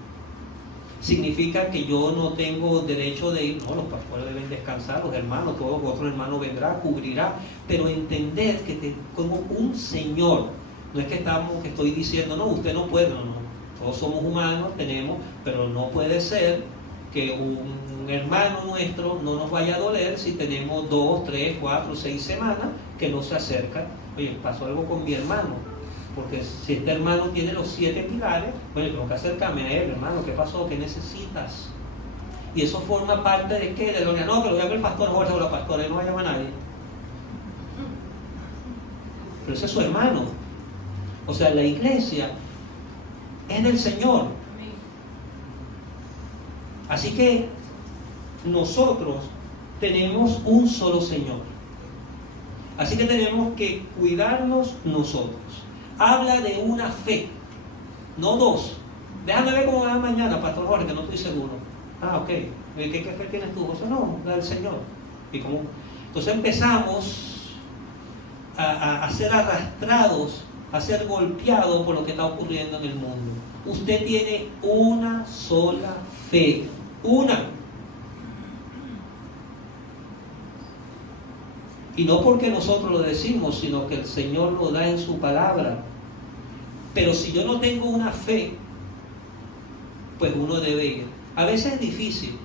Significa que yo no tengo derecho de ir, no, los pastores deben descansar, los hermanos, todo otro hermano vendrá, cubrirá, pero entender que como un Señor, no es que estoy diciendo, no, usted no puede, no, Todos somos humanos, pero no puede ser que un hermano nuestro no nos vaya a doler si tenemos 2, 3, 4, 6 semanas que no se acerca. Oye, pasó algo con mi hermano, porque si este hermano tiene los 7 pilares, bueno, tengo que acercarme a él, hermano, ¿qué pasó? ¿Qué necesitas? Y eso forma parte de qué? De lo que no, que lo llame el pastor, Jorge o la pastora, él no va a llamar a nadie. Pero ese es su hermano. O sea, la iglesia es del Señor. Así que nosotros tenemos un solo Señor. Así que tenemos que cuidarnos nosotros. Habla de una fe, no 2. Déjame ver cómo va mañana, Pastor Jorge, que no estoy seguro. Ah, ok. ¿Qué fe tienes tú, José? No, la del Señor. ¿Y cómo? Entonces empezamos a ser arrastrados, a ser golpeados por lo que está ocurriendo en el mundo. Usted tiene una sola fe. Una. Y no porque nosotros lo decimos, sino que el Señor lo da en su palabra. Pero si yo no tengo una fe, pues uno debe ir. A veces es difícil.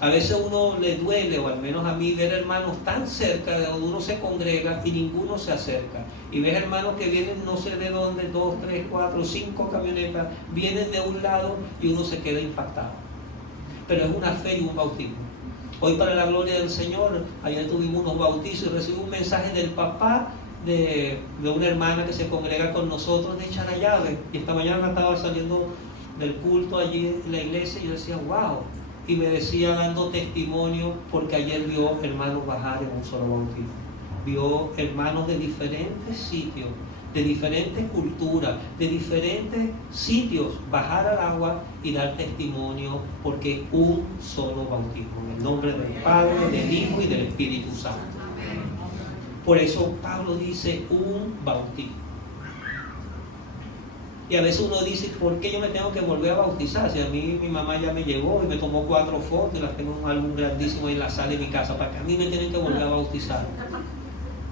A veces uno le duele, o al menos a mí, ver hermanos tan cerca de donde uno se congrega y ninguno se acerca. Y ver hermanos que vienen no sé de dónde, 2, 3, 4, 5 camionetas, vienen de un lado y uno se queda impactado. Pero es una fe y un bautismo. Hoy, para la gloria del Señor, ayer tuvimos unos bautizos y recibí un mensaje del papá de una hermana que se congrega con nosotros de Charayave. Y esta mañana estaba saliendo del culto allí en la iglesia y yo decía, wow. Y me decía, dando testimonio, porque ayer vio hermanos bajar en un solo bautismo. Vio hermanos de diferentes sitios, de diferentes culturas, de diferentes sitios, bajar al agua y dar testimonio, porque un solo bautismo, en el nombre del Padre, del Hijo y del Espíritu Santo. Por eso Pablo dice un bautismo. Y a veces uno dice, ¿por qué yo me tengo que volver a bautizar? Si a mí mi mamá ya me llevó y me tomó 4 fotos y las tengo en un álbum grandísimo en la sala de mi casa, para que a mí me tienen que volver a bautizar.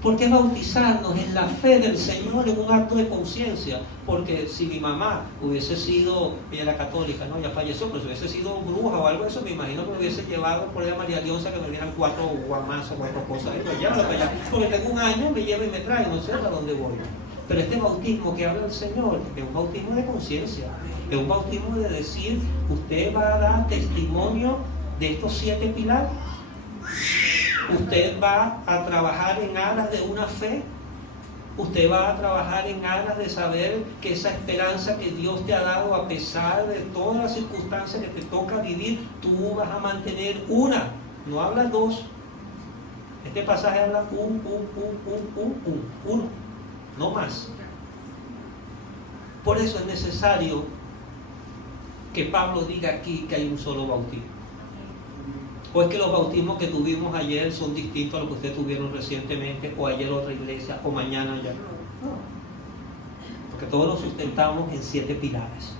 Porque bautizarnos en la fe del Señor es un acto de conciencia. Porque si mi mamá hubiese sido, ella era católica, ¿no? Ya falleció, pero si hubiese sido bruja o algo de eso, me imagino que me hubiese llevado por ella María Leonza, que me dieran 4 guamazos, 4 cosas. Llévalo para allá. Porque tengo un año, me lleva y me trae, no sé a dónde voy. Pero este bautismo que habla el Señor es un bautismo de conciencia. Es un bautismo de decir, usted va a dar testimonio de estos 7 pilares. Usted va a trabajar en aras de una fe. Usted va a trabajar en aras de saber que esa esperanza que Dios te ha dado, a pesar de todas las circunstancias que te toca vivir, tú vas a mantener una. No habla 2. Este pasaje habla uno. No más. Por eso es necesario que Pablo diga aquí que hay un solo bautismo. O es que los bautismos que tuvimos ayer son distintos a los que ustedes tuvieron recientemente, o ayer otra iglesia, o mañana ya. No. Porque todos nos sustentamos en 7 pilares.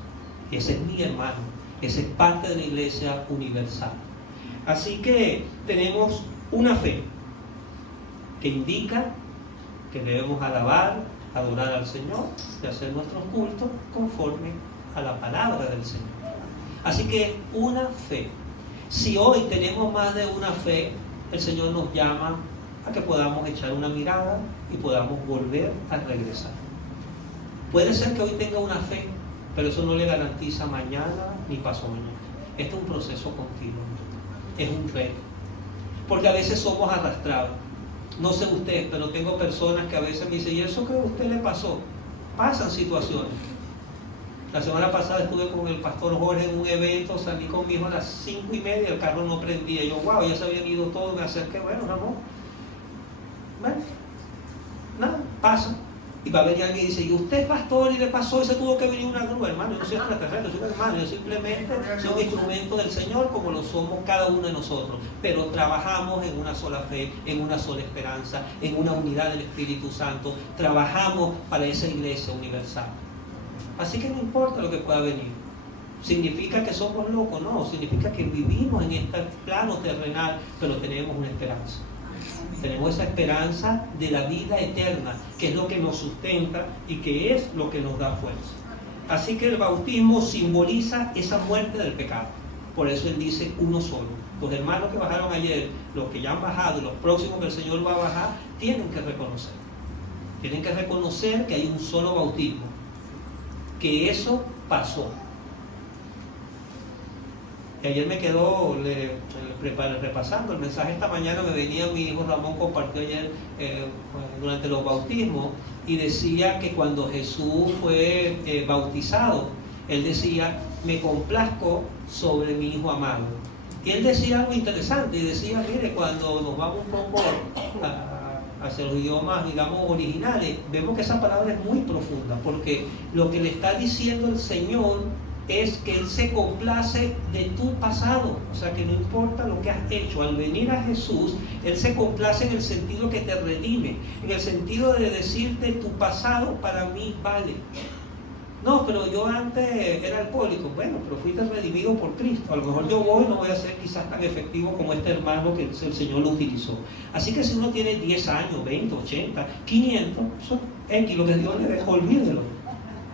Ese es mi hermano. Ese es parte de la iglesia universal. Así que tenemos una fe que indica que debemos alabar, adorar al Señor y hacer nuestros cultos conforme a la palabra del Señor. Así que una fe. Si hoy tenemos más de una fe, el Señor nos llama a que podamos echar una mirada y podamos volver a regresar. Puede ser que hoy tenga una fe, pero eso no le garantiza mañana ni pasado mañana. Este es un proceso continuo, es un reto. Porque a veces somos arrastrados. No sé usted, pero tengo personas que a veces me dicen, ¿y eso qué a usted le pasó? Pasan situaciones. La semana pasada estuve con el pastor Jorge en un evento, salí con mi hijo a las 5:30, el carro no prendía. Yo, wow, ya se habían ido todos, me acerqué, bueno, nada, pasa. Y va a venir alguien y dice, ¿y usted es pastor y le pasó y se tuvo que venir una grúa? Hermano, yo no soy extraterrestre, soy un hermano, yo simplemente soy un instrumento del Señor como lo somos cada uno de nosotros. Pero trabajamos en una sola fe, en una sola esperanza, en una unidad del Espíritu Santo. Trabajamos para esa iglesia universal. Así que no importa lo que pueda venir. ¿Significa que somos locos? No, significa que vivimos en este plano terrenal, pero tenemos una esperanza. Tenemos esa esperanza de la vida eterna, que es lo que nos sustenta y que es lo que nos da fuerza. Así que el bautismo simboliza esa muerte del pecado. Por eso él dice uno solo. Los hermanos que bajaron ayer, los que ya han bajado y los próximos que el Señor va a bajar, tienen que reconocer. Tienen que reconocer que hay un solo bautismo. Que eso pasó. Y ayer me quedó repasando el mensaje. Esta mañana me venía mi hijo Ramón, compartió ayer durante los bautismos, y decía que cuando Jesús fue bautizado, él decía: me complazco sobre mi hijo amado. Y él decía algo interesante, y decía: mire, cuando nos vamos un poco hacia los idiomas, digamos, originales, vemos que esa palabra es muy profunda, porque lo que le está diciendo el Señor es que Él se complace de tu pasado. O sea, que no importa lo que has hecho, al venir a Jesús, Él se complace en el sentido que te redime, en el sentido de decirte: tu pasado para mí vale. No, pero yo antes era alcohólico. Bueno, pero fuiste redimido por Cristo. A lo mejor yo no voy a ser quizás tan efectivo como este hermano que el Señor lo utilizó. Así que si uno tiene 10 años, 20, 80, 500, son X, lo que Dios le dejó, olvídelo.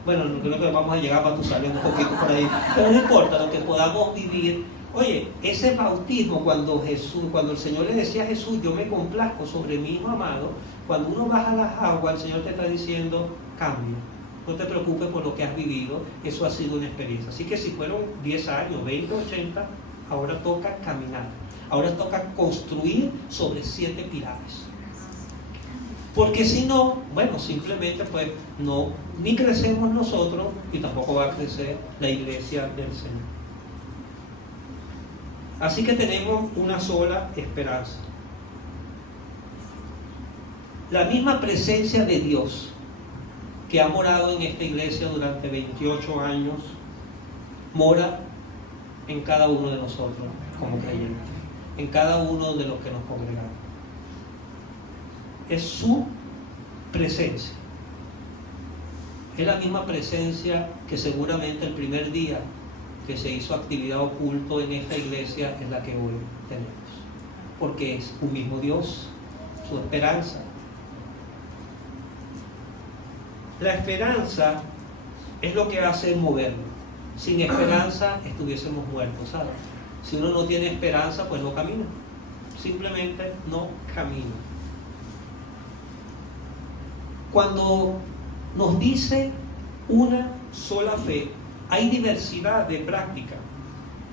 Bueno, no creo que vamos a llegar para tu salón un poquito por ahí, pero no importa, lo que podamos vivir. Oye, ese bautismo, cuando el Señor le decía a Jesús: yo me complazco sobre mi hijo amado, cuando uno baja las aguas, el Señor te está diciendo: cambia, no te preocupes por lo que has vivido, eso ha sido una experiencia. Así que si fueron 10 años, 20, 80, ahora toca caminar, ahora toca construir sobre 7 pilares. Porque si no, bueno, simplemente pues no, ni crecemos nosotros y tampoco va a crecer la iglesia del Señor. Así que tenemos una sola esperanza. La misma presencia de Dios que ha morado en esta iglesia durante 28 años, mora en cada uno de nosotros como creyentes, en cada uno de los que nos congregamos. Es su presencia. Es la misma presencia que seguramente el primer día que se hizo actividad oculto en esta iglesia es la que hoy tenemos. Porque es un mismo Dios, su esperanza. La esperanza es lo que hace movernos. Sin esperanza estuviésemos muertos, ¿sabes? Si uno no tiene esperanza, pues no camina. Simplemente no camina. Cuando nos dice una sola fe, hay diversidad de prácticas,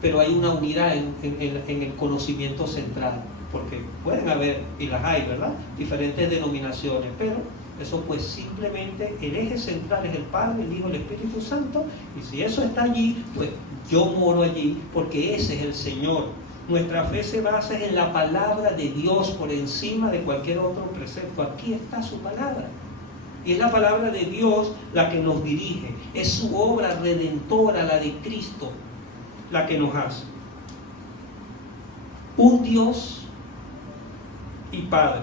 pero hay una unidad en el conocimiento central, porque pueden haber, y las hay, ¿verdad?, diferentes denominaciones, pero eso pues simplemente el eje central es el Padre, el Hijo, el Espíritu Santo, y si eso está allí, pues yo moro allí, porque ese es el Señor. Nuestra fe se basa en la palabra de Dios por encima de cualquier otro precepto. Aquí está su palabra. Y es la palabra de Dios la que nos dirige. Es su obra redentora, la de Cristo, la que nos hace. Un Dios y Padre.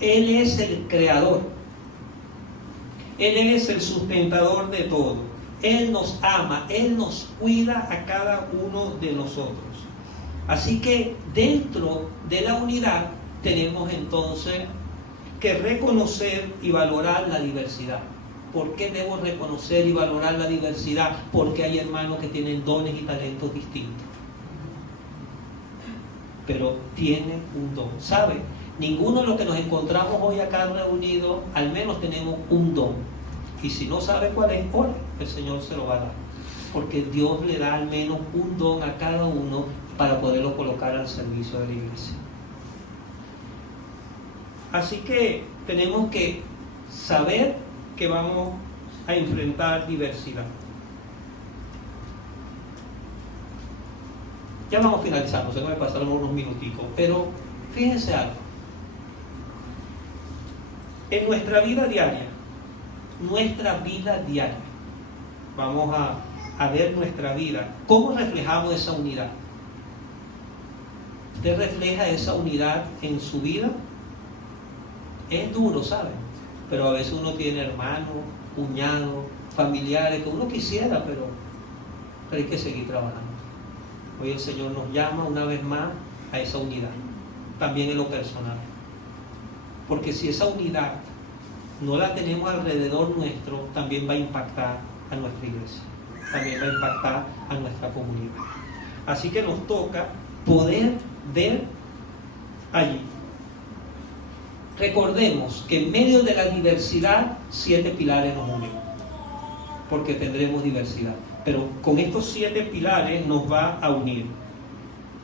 Él es el creador. Él es el sustentador de todo. Él nos ama, Él nos cuida a cada uno de nosotros. Así que dentro de la unidad tenemos entonces que reconocer y valorar la diversidad. ¿Por qué debo reconocer y valorar la diversidad? Porque hay hermanos que tienen dones y talentos distintos, pero tienen un don. ¿Sabe? Ninguno de los que nos encontramos hoy acá reunidos, al menos tenemos un don. Y si no sabe cuál es, ore, el Señor se lo va a dar. Porque Dios le da al menos un don a cada uno para poderlo colocar al servicio de la iglesia. Así que tenemos que saber que vamos a enfrentar diversidad. Ya vamos finalizando, se me pasaron unos minutitos, pero fíjense algo. En nuestra vida diaria, vamos a ver nuestra vida, ¿cómo reflejamos esa unidad? ¿Usted refleja esa unidad en su vida? Es duro, ¿saben? Pero a veces uno tiene hermanos, cuñados, familiares que uno quisiera, pero hay que seguir trabajando. Hoy el Señor nos llama una vez más a esa unidad, también en lo personal. Porque si esa unidad no la tenemos alrededor nuestro, también va a impactar a nuestra iglesia, también va a impactar a nuestra comunidad. Así que nos toca poder ver allí. Recordemos que en medio de la diversidad, 7 pilares nos unen, porque tendremos diversidad. Pero con estos 7 pilares nos va a unir.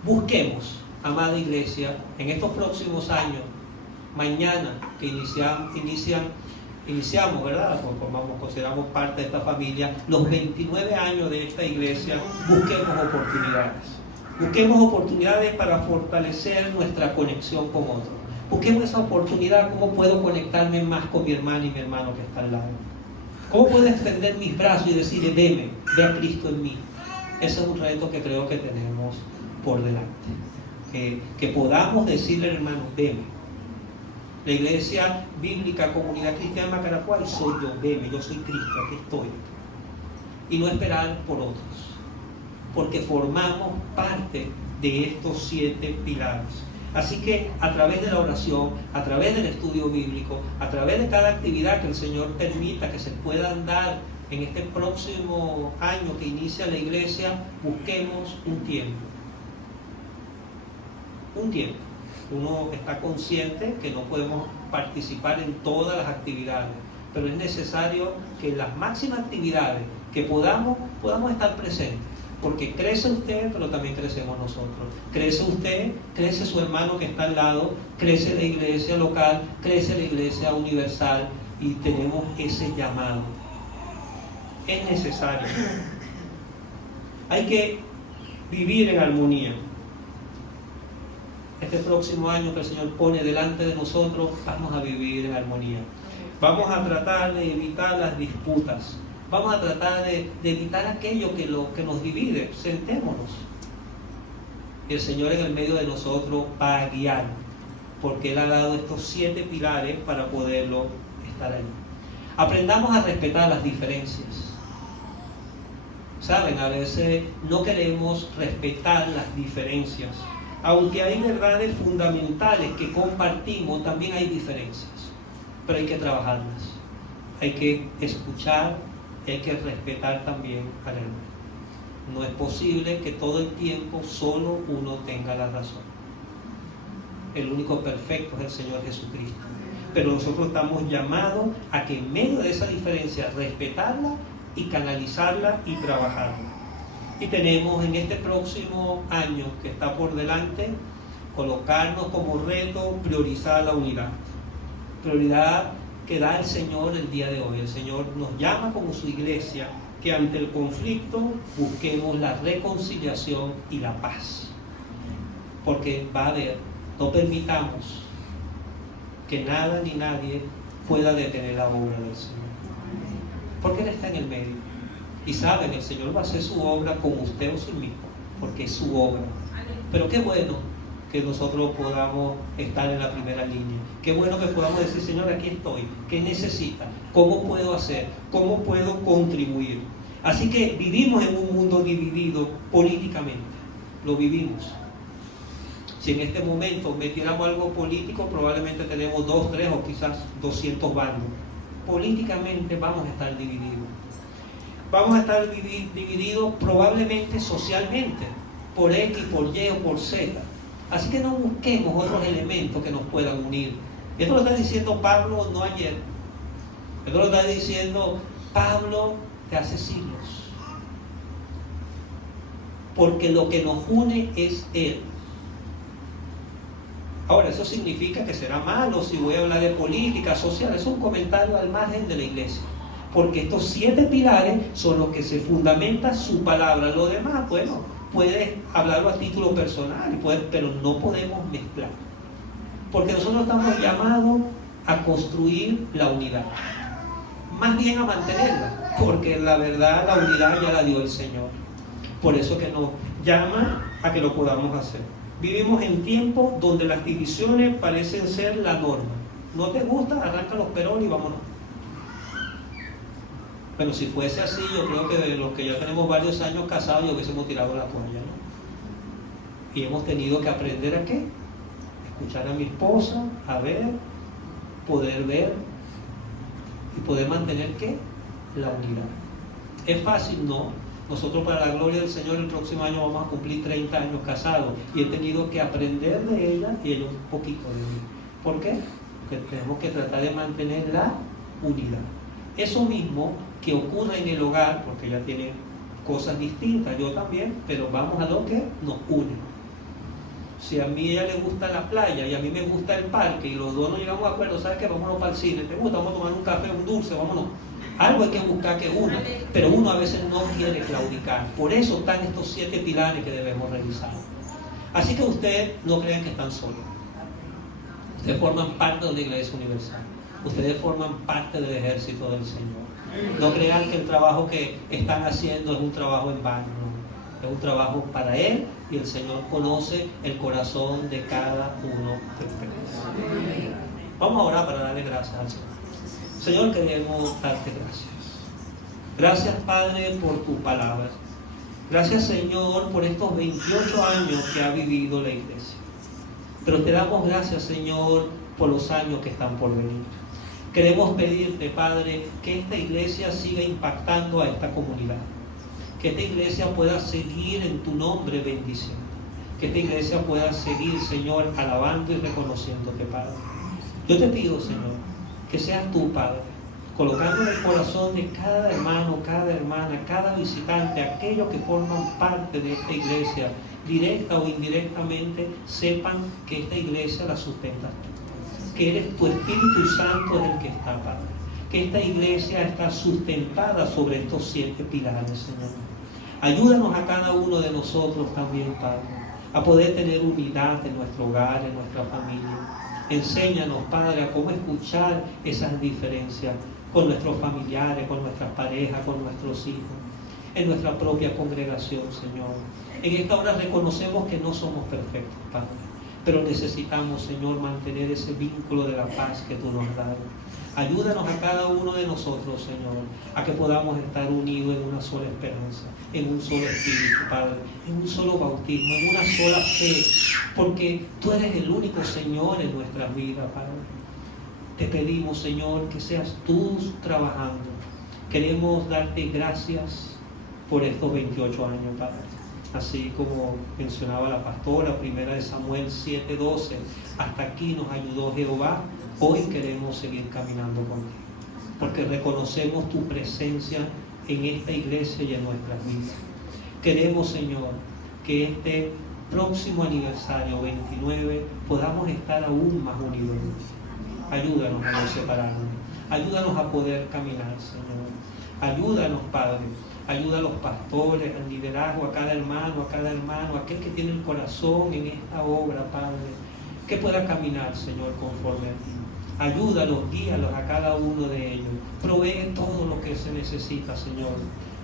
Busquemos, amada iglesia, en estos próximos años, mañana que iniciamos, ¿verdad? Consideramos parte de esta familia, los 29 años de esta iglesia, busquemos oportunidades. Busquemos oportunidades para fortalecer nuestra conexión con otros. Busquemos esa oportunidad, cómo puedo conectarme más con mi hermana y mi hermano que está al lado. ¿Cómo puedo extender mis brazos y decirle, ve a Cristo en mí? Ese es un reto que creo que tenemos por delante. Que podamos decirle al hermano, veme. La iglesia bíblica, comunidad cristiana Macaracuay, soy yo, veme, yo soy Cristo, aquí estoy. Y no esperar por otros, porque formamos parte de estos 7 pilares. Así que a través de la oración, a través del estudio bíblico, a través de cada actividad que el Señor permita que se puedan dar en este próximo año que inicia la iglesia, busquemos un tiempo. Un tiempo. Uno está consciente que no podemos participar en todas las actividades, pero es necesario que en las máximas actividades que podamos estar presentes. Porque crece usted, pero también crecemos nosotros. Crece usted, crece su hermano que está al lado, crece la iglesia local, crece la iglesia universal y tenemos ese llamado. Es necesario. Hay que vivir en armonía. Este próximo año que el Señor pone delante de nosotros, vamos a vivir en armonía. Vamos a tratar de evitar las disputas. Vamos a tratar de evitar aquello que nos divide. Sentémonos. Y el Señor en el medio de nosotros va a guiar, porque Él ha dado estos 7 pilares para poderlo estar ahí. Aprendamos a respetar las diferencias. Saben, a veces no queremos respetar las diferencias. Aunque hay verdades fundamentales que compartimos, también hay diferencias. Pero hay que trabajarlas. Hay que escuchar. Hay que respetar también al hermano. No es posible que todo el tiempo solo uno tenga la razón. El único perfecto es el Señor Jesucristo. Pero nosotros estamos llamados a que en medio de esa diferencia respetarla y canalizarla y trabajarla. Y tenemos en este próximo año que está por delante, colocarnos como reto priorizar la unidad. Prioridad que da el Señor el día de hoy. El Señor nos llama como su iglesia que ante el conflicto busquemos la reconciliación y la paz. Porque va a haber, no permitamos que nada ni nadie pueda detener la obra del Señor. Porque Él está en el medio. Y saben, el Señor va a hacer su obra con usted o sin mí, porque es su obra. Pero qué bueno que nosotros podamos estar en la primera línea. Qué bueno que podamos decir, Señor, aquí estoy. ¿Qué necesita? ¿Cómo puedo hacer? ¿Cómo puedo contribuir? Así que vivimos en un mundo dividido políticamente. Lo vivimos. Si en este momento metiéramos algo político, probablemente tenemos 2, 3 o quizás 200 bandos. Políticamente vamos a estar divididos. Vamos a estar divididos probablemente socialmente, por X, por Y o por Z. Así que no busquemos otros elementos que nos puedan unir. Esto lo está diciendo Pablo no ayer. Esto lo está diciendo Pablo de hace siglos. Porque lo que nos une es Él. Ahora, eso significa que será malo si voy a hablar de política social. Es un comentario al margen de la iglesia. Porque estos 7 pilares son los que se fundamenta su palabra. Lo demás, bueno, puedes hablarlo a título personal, pero no podemos mezclar. Porque nosotros estamos llamados a construir la unidad. Más bien a mantenerla. Porque la verdad, la unidad ya la dio el Señor. Por eso que nos llama a que lo podamos hacer. Vivimos en tiempos donde las divisiones parecen ser la norma. ¿No te gusta? Arranca los perones y vámonos. Pero si fuese así, yo creo que de los que ya tenemos varios años casados, yo hubiésemos tirado la toalla, ¿no? Y hemos tenido que aprender a ¿qué? Escuchar a mi esposa, a ver, poder ver y poder mantener ¿qué? La unidad. ¿Es fácil? No. Nosotros, para la gloria del Señor, el próximo año vamos a cumplir 30 años casados y he tenido que aprender de ella y ella un poquito de mí. ¿Por qué? Porque tenemos que tratar de mantener la unidad. Eso mismo que ocurre en el hogar, porque ella tiene cosas distintas, yo también, pero vamos a lo que nos une. Si a mí a ella le gusta la playa y a mí me gusta el parque y los dos no llegamos a acuerdo, ¿sabes qué? Vámonos para el cine, ¿te gusta? Vamos a tomar un café, un dulce, vámonos. Algo hay que buscar que una, pero uno a veces no quiere claudicar. Por eso están estos 7 pilares que debemos revisar. Así que ustedes no crean que están solos. Ustedes forman parte de la Iglesia Universal. Ustedes forman parte del ejército del Señor. No crean que el trabajo que están haciendo es un trabajo en vano. No. Es un trabajo para Él y el Señor conoce el corazón de cada uno de ustedes. Vamos a orar para darle gracias al Señor. Señor, queremos darte gracias. Gracias, Padre, por tu palabra. Gracias, Señor, por estos 28 años que ha vivido la iglesia. Pero te damos gracias, Señor, por los años que están por venir. Queremos pedirte, Padre, que esta iglesia siga impactando a esta comunidad. Que esta iglesia pueda seguir en tu nombre bendición. Que esta iglesia pueda seguir, Señor, alabando y reconociéndote, Padre. Yo te pido, Señor, que seas tú, Padre, colocando en el corazón de cada hermano, cada hermana, cada visitante, aquellos que forman parte de esta iglesia, directa o indirectamente, sepan que esta iglesia la sustenta tú. Que eres tu Espíritu Santo es el que está, Padre. Que esta iglesia está sustentada sobre estos 7 pilares, Señor. Ayúdanos a cada uno de nosotros también, Padre, a poder tener unidad en nuestro hogar, en nuestra familia. Enséñanos, Padre, a cómo escuchar esas diferencias con nuestros familiares, con nuestras parejas, con nuestros hijos, en nuestra propia congregación, Señor. En esta hora reconocemos que no somos perfectos, Padre, pero necesitamos, Señor, mantener ese vínculo de la paz que tú nos has dado. Ayúdanos a cada uno de nosotros, Señor, a que podamos estar unidos en una sola esperanza, en un solo espíritu, Padre, en un solo bautismo, en una sola fe, porque tú eres el único Señor en nuestras vidas, Padre. Te pedimos, Señor, que seas tú trabajando. Queremos darte gracias por estos 28 años, Padre. Así como mencionaba la pastora, 1 Samuel 7:12, hasta aquí nos ayudó Jehová. Hoy queremos seguir caminando contigo, porque reconocemos tu presencia en esta iglesia y en nuestras vidas. Queremos, Señor, que este próximo aniversario 29 podamos estar aún más unidos. Ayúdanos a no separarnos, ayúdanos a poder caminar, Señor. Ayúdanos, Padre, ayuda a los pastores, al liderazgo, a cada hermano, aquel que tiene el corazón en esta obra, Padre, que pueda caminar, Señor, conforme a ti. Ayúdalos, guíalos a cada uno de ellos. Provee todo lo que se necesita, Señor.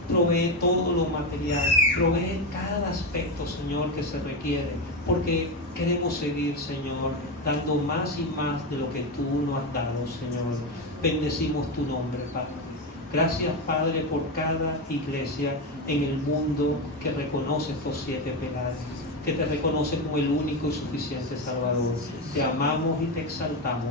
Provee todo lo material. Provee cada aspecto, Señor, que se requiere. Porque queremos seguir, Señor, dando más y más de lo que tú nos has dado, Señor. Bendecimos tu nombre, Padre. Gracias, Padre, por cada iglesia en el mundo que reconoce estos 7 pilares, que te reconoce como el único y suficiente Salvador. Te amamos y te exaltamos.